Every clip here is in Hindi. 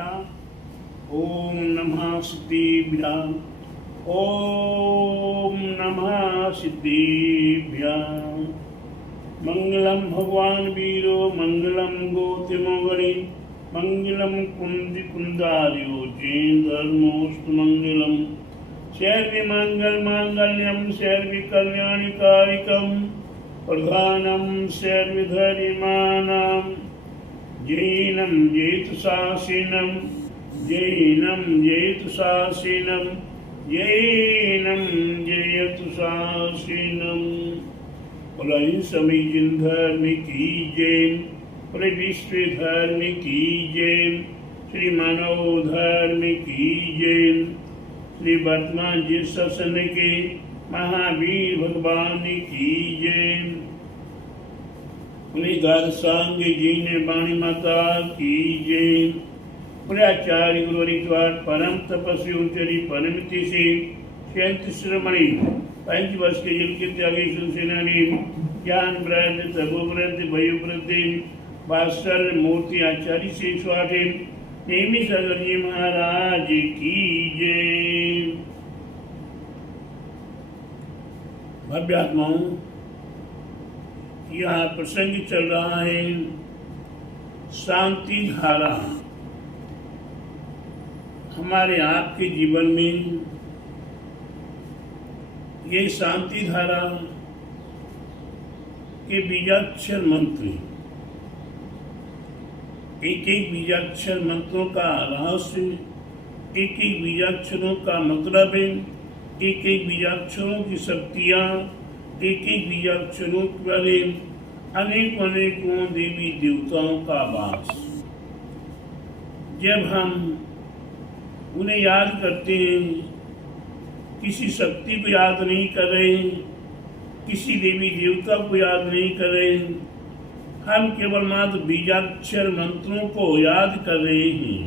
सिद्धिभ्याम् ओम नमः सिद्धिभ्याम् ओम नमः सिद्धिभ्याम्। मंगलम भगवान वीरो मंगलम गोतिमोगणि मंगलम कुंदी कुंदार्यो धर्मोस्तु मंगलम शैर्वी मंगल मांगल्यम शैर्वी कल्याणिकारिकम प्रधानम शैर्वी धरिमानम जैनम जैतु शासिनम जैनम जैतु शासिनम जैनम जयतु शासिनम। बोला समी जिन धर्म की जय, पूरे विश्व धर्म की जय, श्री मानव धर्म की जय, श्री वर्तमान जिस शासन के महावीर भगवान की जय, पूरे गारसांग जी ने वाणी माता की जय, पूरे आचार्य गुरु हरिद्वार परम तपस्वी उच्चरी परमिति से शैंत श्रमणि 5 वर्ष के जल के त्यागी सुसेनानी ज्ञान वृद्धि तपो वृद्धि भयो वृद्धि वात्सल मूर्ति आचार्य से स्वाधीन नेमी सागर जी महाराज की जय। भव्यात्माओं, यहाँ प्रसंग चल रहा है शांति धारा। हमारे आपके जीवन में ये शांति धारा के बीजाक्षर मंत्र, एक एक बीजाक्षर मंत्रों का रहस्य, एक एक बीजाक्षरों का मतलब, एक एक बीजाक्षरों की शक्तियाँ, एक एक बीजाक्षरों वाले अनेकों अनेकों देवी देवताओं का वास। जब हम उन्हें याद करते हैं, किसी शक्ति को याद नहीं कर रहे, किसी देवी देवता को याद नहीं कर रहे, हम केवल मात्र बीजाक्षर मंत्रों को याद कर रहे हैं।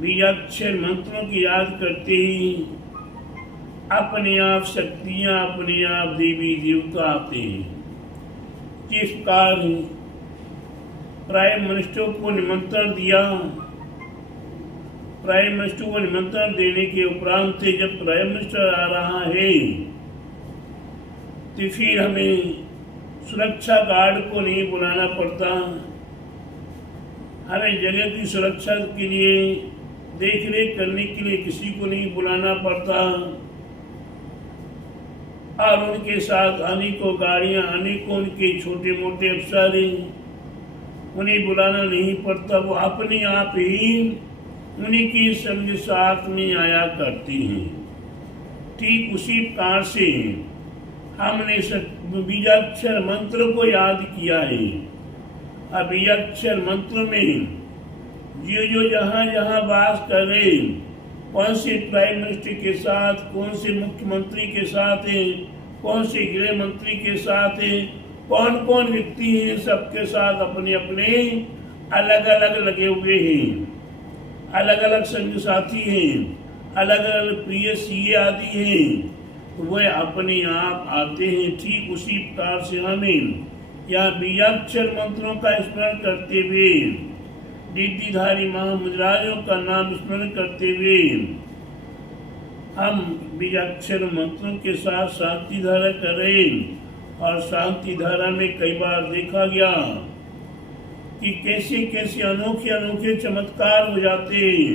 बीजाक्षर मंत्रों की याद करते ही अपने आप शक्तियाँ, अपने आप देवी देवता आते हैं। जिस प्रकार प्राइम मिनिस्टर को निमंत्रण दिया, प्राइम मिनिस्टर को निमंत्रण देने के उपरांत से जब प्राइम मिनिस्टर आ रहा है तो फिर हमें सुरक्षा गार्ड को नहीं बुलाना पड़ता, हमें जगह की सुरक्षा के लिए देख रेख करने के लिए किसी को नहीं बुलाना पड़ता, और उनके साथ अनेकों गाड़ियां, अनेकों उनके छोटे मोटे अफसर, उन्हें बुलाना नहीं पड़ता। वो अपने आप ही उन्हीं की संग साथ में आया करती हैं। ठीक उसी प्रकार से हमने बीजाक्षर मंत्र को याद किया है। अब बीजाक्षर मंत्र में जो जो जहाँ जहाँ वास कर रहे, कौन से प्राइम मिनिस्टर के साथ, कौन से मुख्यमंत्री के साथ है, कौन से गृह मंत्री के साथ है, कौन कौन व्यक्ति हैं, सबके साथ अपने अपने अलग अलग लगे हुए हैं, अलग अलग संग साथी हैं, अलग अलग प्रिय सीए आदि हैं, तो वह अपने आप आते हैं। ठीक उसी प्रकार से हमें यहाँ बीजाक्षर मंत्रों का स्मरण करते हुए, रिद्धिधारी महामुद्राओं का नाम स्मरण करते हुए हम बीजाक्षर मंत्रों के साथ शांति धारा करें। और शांति धारा में कई बार देखा गया कि कैसे कैसे अनोखे अनोखे चमत्कार हो जाते हैं,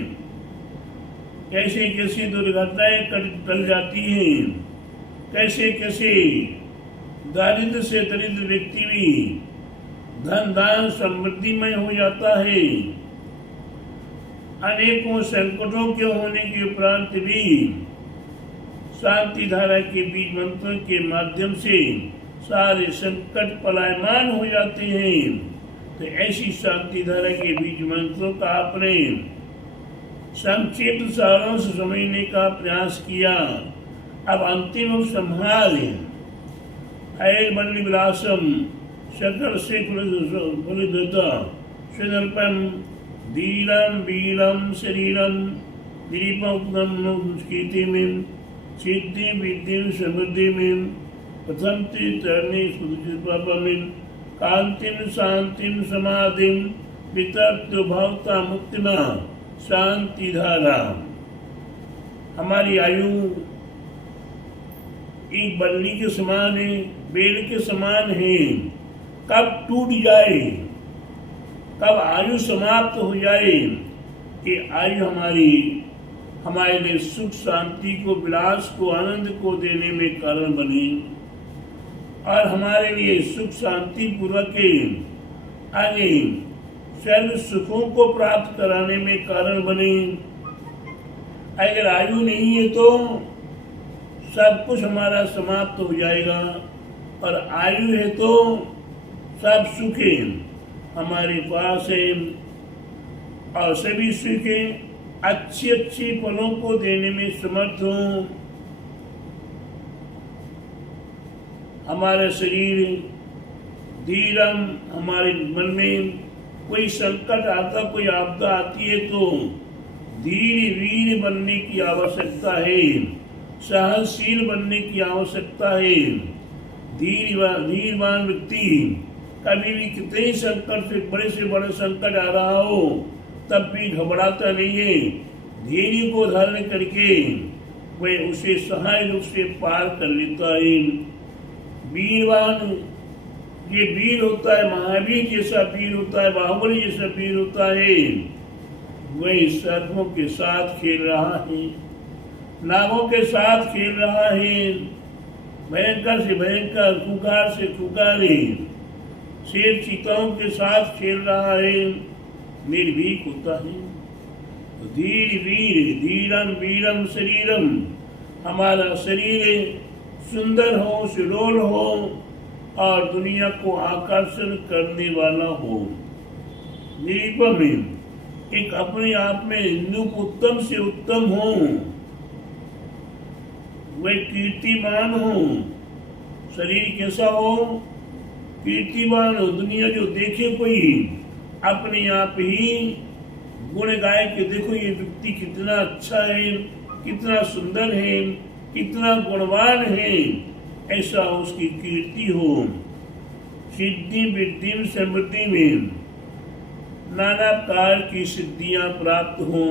कैसे कैसे दुर्घटनाएं टल जाती हैं, कैसे कैसे दारिद्र से दरिद्र व्यक्ति भी धन दान समृद्धिमय हो जाता है। अनेकों संकटों के होने के उपरांत भी शांति धारा के बीज मंत्रों के माध्यम से सारे संकट पलायमान हो जाते हैं। तो ऐसी शांति धारा के बीज मंत्रों का आपने संक्षिप्त सारांश समझने का प्रयास किया। अब अंतिम संहार है बल्ली विलासम सकल से फलिदता सुदर्पम धीरम वीरम शरीरम दीपम कीर्ति में सिद्धि विद्धि समृद्धि में प्रथम तीर्थरणी पापा में कांतिम शांतिम समाधिम वितप्त भवता मुक्तिमा शांति धारा। हमारी आयु एक बल्ली के समान है, बेल के समान है। कब टूट जाए, कब आयु समाप्त हो जाए, ये आयु हमारे लिए सुख शांति को, विलास को, आनंद को देने में कारण बने और हमारे लिए सुख शांति पूर्वक आगे सर्व सुखों को प्राप्त कराने में कारण बने। अगर आयु नहीं है तो सब कुछ हमारा समाप्त हो जाएगा, और आयु है तो सब सुख हमारे पास है, और सभी सुख अच्छी अच्छी फलों को देने में समर्थ हो। हमारा शरीर धीरम, हमारे मन में कोई संकट आता, कोई आपदा आती है तो धीर वीर बनने की आवश्यकता है, सहनशील बनने की आवश्यकता है। धीरवान व्यक्ति कभी भी कितने संकट से बड़े संकट आ रहा हो तब भी घबराता नहीं है, धैर्य को धारण करके वह उसे सहाय रूप से पार कर लेता है। वीरवान ये वीर होता है, महावीर जैसा वीर होता है, बाहुबली जैसा वीर होता है। वही सर्पों के साथ खेल रहा है, नागों के साथ खेल रहा है, भयंकर से भयंकर, खुंखार से खुंखार, शेर चीताओं के साथ खेल रहा है, निर्भीक होता है। धीर वीर धीरम वीरम शरीरम, हमारा शरीर सुंदर हो, सुडौल हो और दुनिया को आकर्षण करने वाला हो। निरुपम एक अपने आप में निरूप उत्तम से उत्तम हो, वह कीर्तिमान हो। शरीर कैसा हो? कीर्तिमान हो, दुनिया जो देखे कोई अपने आप ही गुण गाए कि देखो ये व्यक्ति कितना अच्छा है, कितना सुंदर है, कितना गुणवान है, ऐसा उसकी कीर्ति हो। सिद्धि वृद्धि समृद्धि में नाना प्रकार की सिद्धियां प्राप्त हो,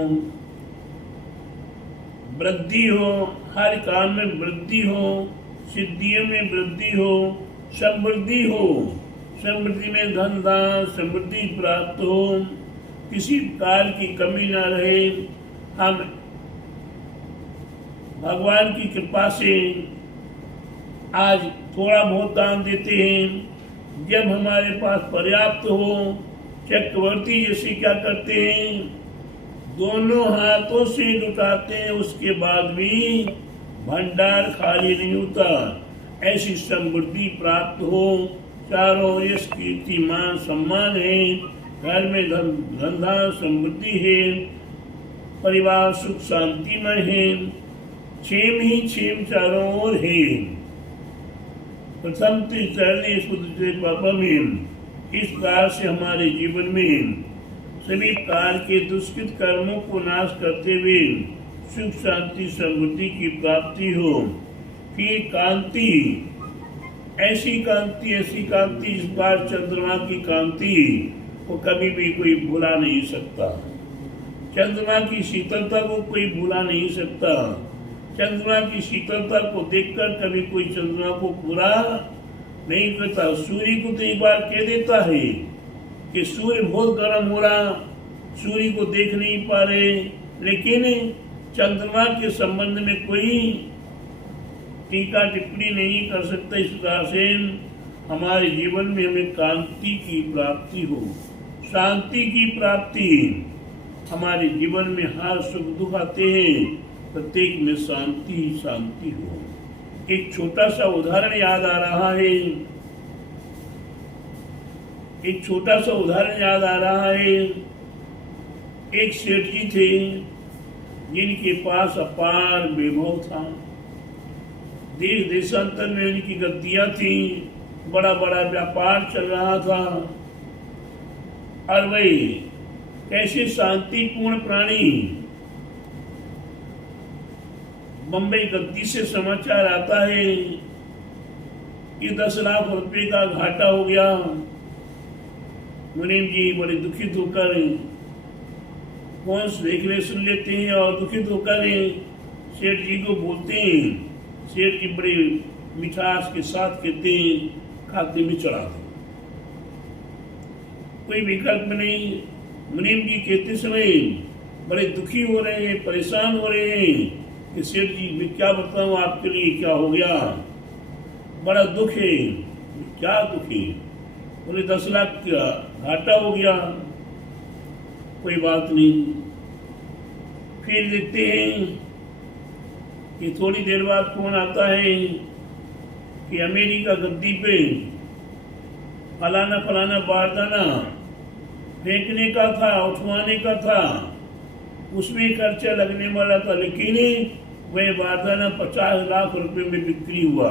वृद्धि हो, हर काम में वृद्धि हो, सिद्धियों में वृद्धि हो, समृद्धि हो, समृद्धि में धन दान समृद्धि प्राप्त हो, किसी प्रकार की कमी न रहे। हम भगवान की कृपा से आज थोड़ा बहुत दान देते हैं, जब हमारे पास पर्याप्त हो चक्रवर्ती जैसे क्या करते हैं, दोनों हाथों से लुटाते हैं, उसके बाद भी भंडार खाली नहीं होता। ऐसी समृद्धि प्राप्त हो, चारों यश कीर्ति मान सम्मान है, घर में धंधा समृद्धि है, परिवार सुख शांतिमय है, क्षेम ही क्षेम चारों ओर है। प्रथम पापा में इस प्रकार से हमारे जीवन में सभी प्रकार के दुष्कृत कर्मों को नाश करते हुए सुख शांति समृद्धि की प्राप्ति हो। फिर कांति, ऐसी कांति इस बार चंद्रमा की कांति को कभी भी कोई भुला नहीं सकता। चंद्रमा की शीतलता को कोई भुला नहीं सकता। चंद्रमा की शीतलता को देखकर कभी कोई चंद्रमा को पूरा नहीं करता। सूर्य को तो एक बार कह देता है कि सूर्य बहुत गर्म हो रहा, सूर्य को देख नहीं पा रहे, लेकिन चंद्रमा के संबंध में कोई टीका टिप्पणी नहीं कर सकता। इस प्रकार से हमारे जीवन में हमें कांति की प्राप्ति हो, शांति की प्राप्ति। हमारे जीवन में हर सुख दुख आते हैं, प्रत्येक में शांति ही शांति हो। एक छोटा सा उदाहरण याद आ रहा है, एक छोटा सा उदाहरण याद आ रहा है। एक सेठ जी थे जिनके पास अपार वैभव था, देश देशांतर में उनकी गद्दियां थी, बड़ा बड़ा व्यापार चल रहा था, और वही कैसे शांतिपूर्ण प्राणी। बम्बई गद्दी से समाचार आता है कि 10 लाख रुपए का घाटा हो गया। मुनीम जी बड़े दुखित होकर फोन से देख ले सुन लेते हैं और दुखित होकर सेठ जी को बोलते हैं। सेठ जी बड़े मिठास के साथ कहते हैं खाते में चढ़ा दो, कोई विकल्प नहीं। मुनीम जी कहते समय बड़े दुखी हो रहे हैं, परेशान हो रहे हैं कि सेठ जी मैं क्या बताऊं आपके लिए क्या हो गया, बड़ा दुख है। क्या दुख है? बोले 10 लाख का घाटा हो गया। कोई बात नहीं। फिर देखते हैं कि थोड़ी देर बाद फोन आता है कि अमेरिका गद्दी पे फलाना फलाना बारदाना फेंकने का था, उठवाने का था, उसमें खर्चा लगने वाला था, लेकिन वह बारदाना 50 लाख रुपए में बिक्री हुआ।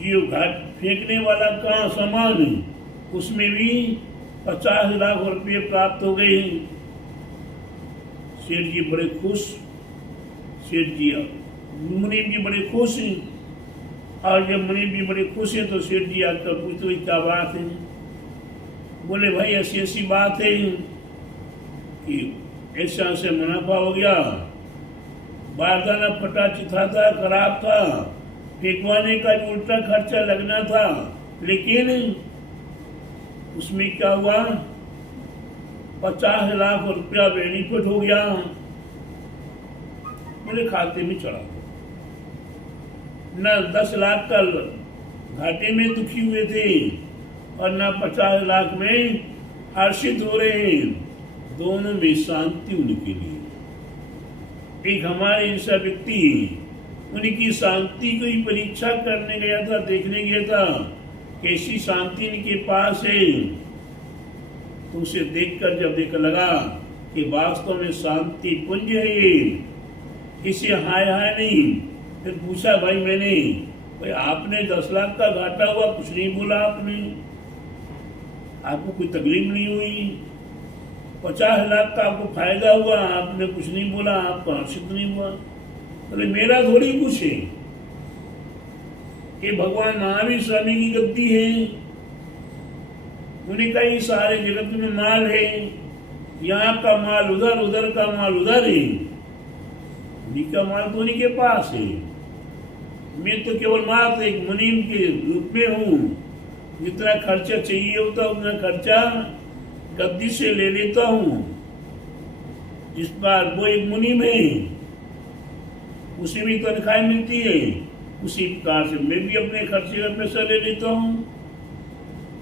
ये घाट फेंकने वाला का सामान उसमें भी 50 लाख रुपये प्राप्त हो गए। सेठ जी बड़े खुश, सेठ जी मुनीम जी बड़े खुश हैं। और जब मुनीम जी बड़े खुश हैं तो सेठ जी आकर पूछते क्या बात है? बोले भाई ऐसी ऐसी बात है कि ऐसा से मुनाफा हो गया, बारदाना फटा चिथा था, खराब था, फेंकवाने का उल्टा खर्चा लगना था, लेकिन उसमें क्या हुआ 50 लाख रुपया बेनिफिट हो गया। मेरे खाते में चढ़ा। न 10 लाख का घाटे में दुखी हुए थे और न 50 लाख में हर्षित हो रहे हैं। दोनों में शांति उनके लिए। एक हमारे जैसा व्यक्ति उनकी शांति को ही परीक्षा करने गया था, देखने गया था कैसी शांति इनके पास है। तो उसे देखकर जब देख लगा कि वास्तव में शांति पुंज है ये, इसे हाय हाय नहीं। फिर पूछा भाई मैंने, भाई आपने 10 लाख का घाटा हुआ, कुछ नहीं बोला आपने, आपको कोई तकलीफ नहीं हुई। 50 लाख का आपको फायदा हुआ, आपने कुछ नहीं बोला, आपको हर्षित नहीं हुआ। बोले मेरा थोड़ी कुछ है, ये भगवान महावीर स्वामी की गद्दी है, उन्हीं का ही सारे जगत में माल है। यहाँ का माल उधर, उधर का माल उधर है, उन्हीं का माल तो उन्हीं के पास है। मैं तो केवल मात्र एक मुनीम के रूप में हूँ। जितना खर्चा चाहिए होता उतना खर्चा गद्दी से ले लेता हूँ। जिस बार वो एक मुनीम है उसे भी तनख्वाह मिलती है, उसी प्रकार से मैं भी अपने खर्चे का पैसा ले लेता हूँ।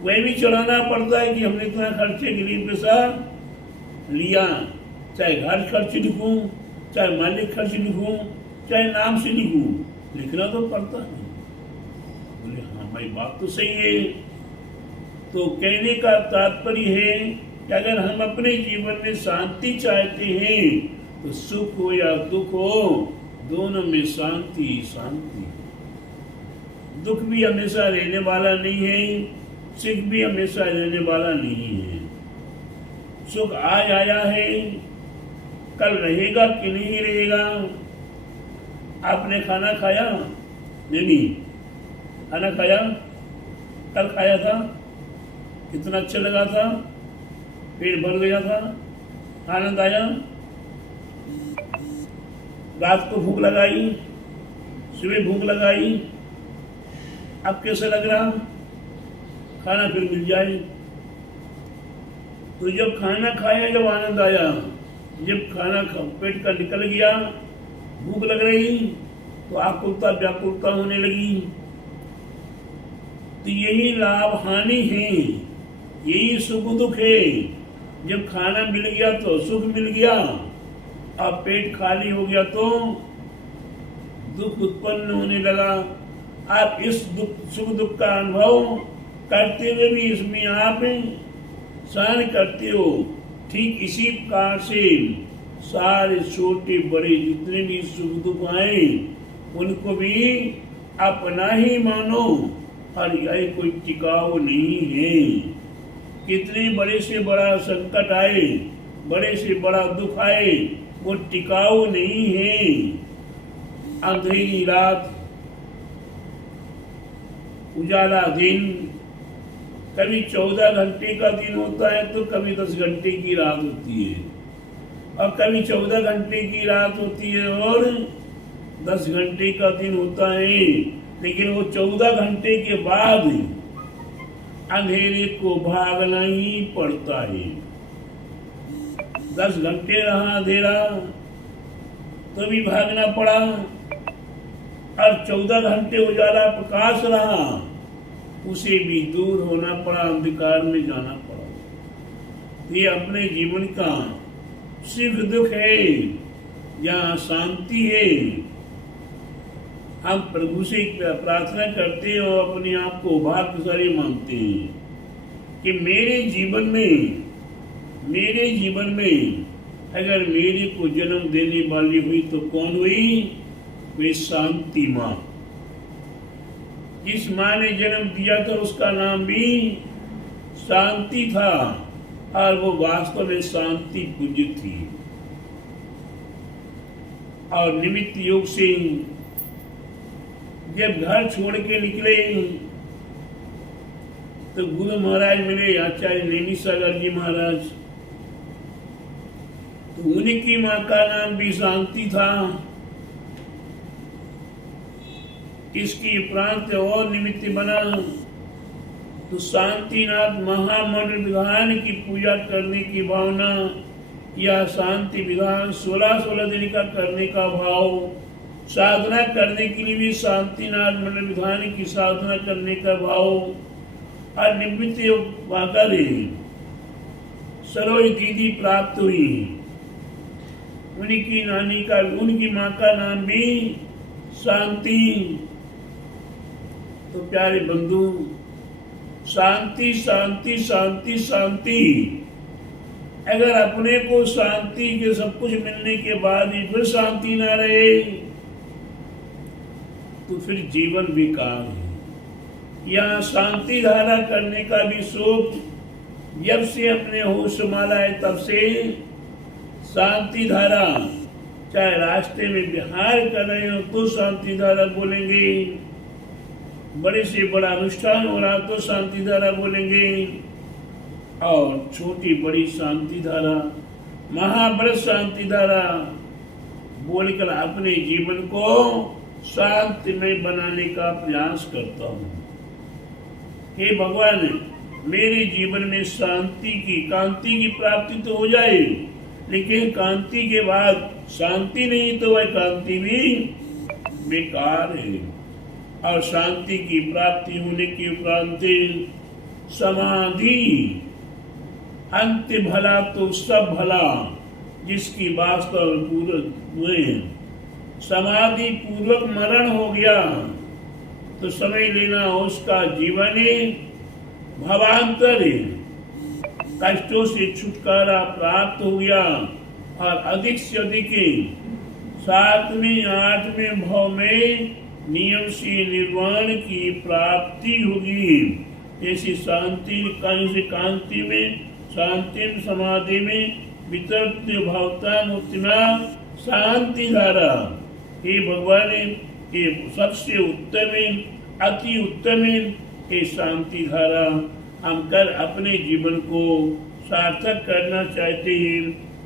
वह भी चढ़ाना पड़ता है कि हमने इतना खर्चे के लिए पैसा लिया, चाहे घर खर्च लिखूं, चाहे मालिक खर्च लिखूं, चाहे नाम से लिखूं, लिखना तो पड़ता है। बोले हाँ भाई बात तो सही है। तो कहने का तात्पर्य है कि अगर हम अपने जीवन में शांति चाहते हैं तो सुख हो या दुख हो, दोनों में शांति शांति। दुख भी हमेशा रहने वाला नहीं है, सुख भी हमेशा रहने वाला नहीं है। सुख आज आया है, कल रहेगा कि नहीं रहेगा। आपने खाना खाया? नहीं। खाना खाया? कल खाया था, कितना अच्छा लगा था, पेट भर गया था, आनंद आया। रात को भूख लगाई, सुबह भूख लगाई, अब कैसा लग रहा? खाना फिर मिल जाए तो जब खाना खाया, जब आनंद आया, जब खाना पेट का निकल गया, भूख लग रही तो आकुलता व्याकुलता होने लगी। तो यही लाभ हानि है, यही सुख दुख है। जब खाना मिल गया तो सुख मिल गया, अब पेट खाली हो गया तो दुख उत्पन्न होने लगा। आप इस सुख दुख का अनुभव करते हुए भी इसमें आप सहन करते हो। ठीक इसी प्रकार से सारे छोटे बड़े जितने भी सुख दुख आए उनको भी अपना ही मानो, और यह कोई टिकाऊ नहीं है। कितने बड़े से बड़ा संकट आए, बड़े से बड़ा दुख आए, वो टिकाऊ नहीं है। अंधेरी रात, उजाला दिन, कभी 14 घंटे का दिन होता है तो कभी 10 घंटे की रात होती है, और कभी 14 घंटे की रात होती है और 10 घंटे का दिन होता है। लेकिन वो 14 घंटे के बाद अंधेरे को भागना ही पड़ता है। 10 घंटे रहा अंधेरा तो भी भागना पड़ा, और 14 घंटे उजाला प्रकाश रहा उसे भी दूर होना पड़ा, अंधकार में जाना पड़ा। ये अपने जीवन का सुख दुख है, यहाँ शांति है। हम प्रभु से प्रार्थना करते हैं और अपने आप को भाग्यशाली मानते हैं कि मेरे जीवन में अगर मेरे को जन्म देने वाली हुई तो कौन हुई? वे शांति माँ। जिस माँ ने जन्म दिया था उसका नाम भी शांति था, और वो वास्तव में शांति पूज्य थी। और निमित्त योग से जब घर छोड़ के निकले तो गुरु महाराज मिले, आचार्य नेमी सागर जी महाराज। तो उनकी माँ का नाम भी शांति था। इसकी उपरांत और निमित्त बना तो शांतिनाथ महामंडल विधान की पूजा करने की भावना, या शांति विधान 16-16 दिन का करने का भाव, साधना करने के लिए भी शांतिनाथ मंडल विधान की साधना करने का भाव, और निमित्त वाकर सरोज दीदी प्राप्त हुई। उनकी माँ का नाम भी शांति। तो प्यारे बंधु, शांति शांति शांति शांति। अगर अपने को शांति के सब कुछ मिलने के बाद भी फिर शांति ना रहे तो फिर जीवन बेकार है। यहाँ शांति धारा करने का भी शौक जब से अपने होश संभाला है तब से शांति धारा, चाहे रास्ते में विहार कर रहे हो तो शांति धारा बोलेंगे, बड़े से बड़ा अनुष्ठान हो रहा तो शांति धारा बोलेंगे, और छोटी बड़ी शांति धारा, महाव्रत शांति धारा बोलकर अपने जीवन को शांतिमय बनाने का प्रयास करता हूँ। हे भगवान, मेरे जीवन में शांति की कांति की प्राप्ति तो हो जाए, लेकिन कांति के बाद शांति नहीं तो वह कांति भी बेकार है। और शांति की प्राप्ति होने के उपरांत समाधि, अंत भला तो सब भला, जिसकी वास्तव पूर्वक समाधि पूर्वक मरण हो गया तो समझ लेना उसका जीवन भवांतर कष्टों से छुटकारा प्राप्त हो गया, और अधिक से अधिक 7वें 8वें भाव में नियम से निर्वाण की प्राप्ति होगी। ऐसी शांति कांति में, शांति समाधि में वितर्क भावता मुक्तिमा शांति धारा। हे भगवान, ये सबसे उत्तम, अति उत्तम ये शांति धारा हम कर अपने जीवन को सार्थक करना चाहते हैं,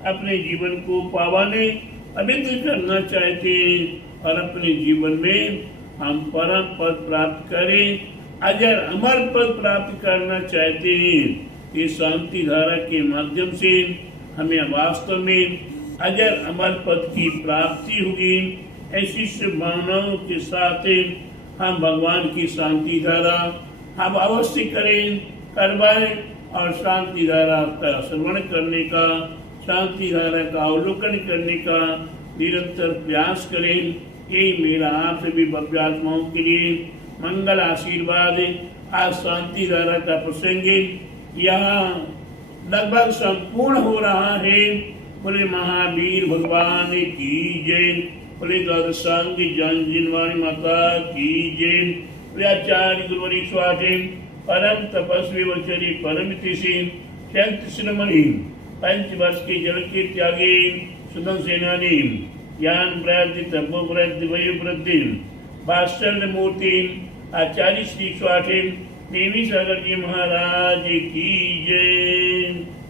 अपने जीवन को पावने पवित्र करना चाहते हैं, और अपने जीवन में हम परम पद प्राप्त करें, अजर अमर पद प्राप्त करना चाहते हैं। ये शांति धारा के माध्यम से हमें वास्तव में अजर अमर पद की प्राप्ति होगी। ऐसी शुभभावनाओं के साथ हम भगवान की शांति धारा हम अवश्य करें, करवाएं, और शांति धारा का श्रवण करने का, शांति धारा का अवलोकन करने का निरंतर प्रयास करें। यही मेरा आप सभी भव्यात्माओं के लिए मंगल आशीर्वाद है। आज शांति धारा का प्रसंग यहाँ लगभग संपूर्ण हो रहा है। बोले महावीर भगवान की जय, बोले द्वादशांगी जिनवाणी माता की जय, बोले आचार्य गुरुवरी स्वाटे परम तपस्वी वचरी परम तिशी शंत श्रमणि पंचवर्ष के जल के त्यागी सुदन सेनानी ज्ञान वृद्धि तपो वृद्धि वयु वृद्धि वात्सल्य मूर्ति आचार्य श्री स्वाटे देवी सागर जी महाराज की जय।